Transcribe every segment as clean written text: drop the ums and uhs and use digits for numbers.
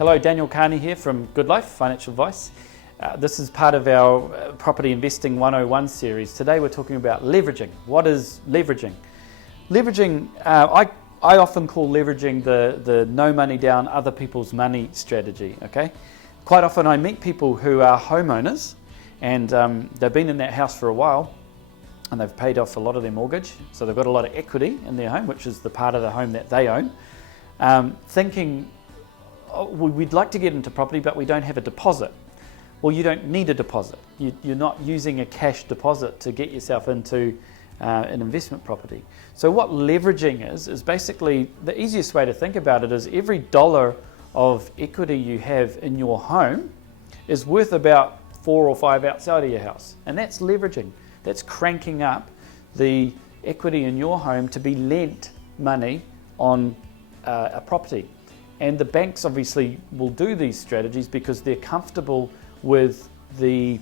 Hello, Daniel Carney here from Good Life Financial Advice. This is part of our Property Investing 101 series. Today we're talking about leveraging. What is leveraging? Leveraging, I often call leveraging the no money down, other people's money strategy, okay? Quite often I meet people who are homeowners and they've been in that house for a while and they've paid off a lot of their mortgage, so they've got a lot of equity in their home, which is the part of the home that they own, thinking, oh, we'd like to get into property but we don't have a deposit. Well, you don't need a deposit. You're not using a cash deposit to get yourself into an investment property. So what leveraging is basically, the easiest way to think about it is every dollar of equity you have in your home is worth about 4 or 5 outside of your house. And that's leveraging. That's cranking up the equity in your home to be lent money on a property. And the banks obviously will do these strategies because they're comfortable with the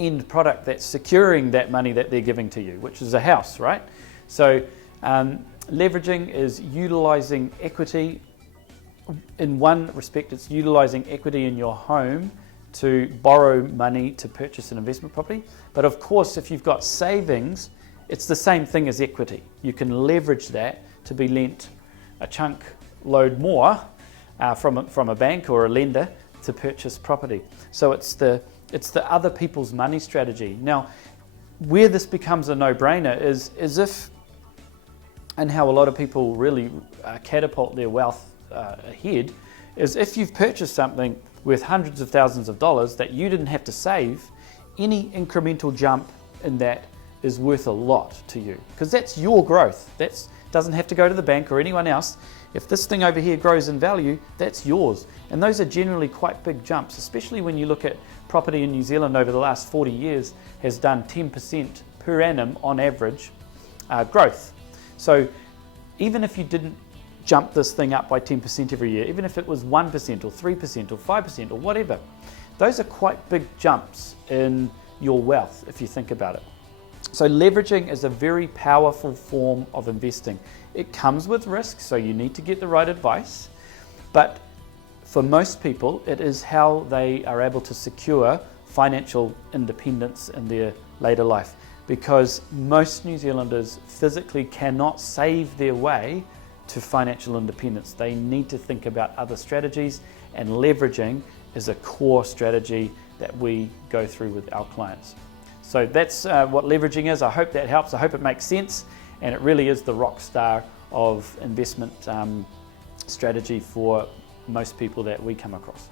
end product that's securing that money that they're giving to you, which is a house, right? So leveraging is utilizing equity. In one respect, it's utilizing equity in your home to borrow money to purchase an investment property. But of course, if you've got savings, it's the same thing as equity. You can leverage that to be lent a chunk load more from a bank or a lender to purchase property. So it's the other people's money strategy. Now, where this becomes a no-brainer is if, and how a lot of people really catapult their wealth ahead, is if you've purchased something worth hundreds of thousands of dollars that you didn't have to save, any incremental jump in that is worth a lot to you, because that's your growth. That doesn't have to go to the bank or anyone else. If this thing over here grows in value, that's yours. And those are generally quite big jumps, especially when you look at property in New Zealand over the last 40 years has done 10% per annum on average growth. So even if you didn't jump this thing up by 10% every year, even if it was 1% or 3% or 5% or whatever, those are quite big jumps in your wealth if you think about it. So leveraging is a very powerful form of investing. It comes with risk, so you need to get the right advice. But for most people, it is how they are able to secure financial independence in their later life, because most New Zealanders physically cannot save their way to financial independence. They need to think about other strategies, and leveraging is a core strategy that we go through with our clients. So that's what leveraging is. I hope that helps. I hope it makes sense, and it really is the rock star of investment strategy for most people that we come across.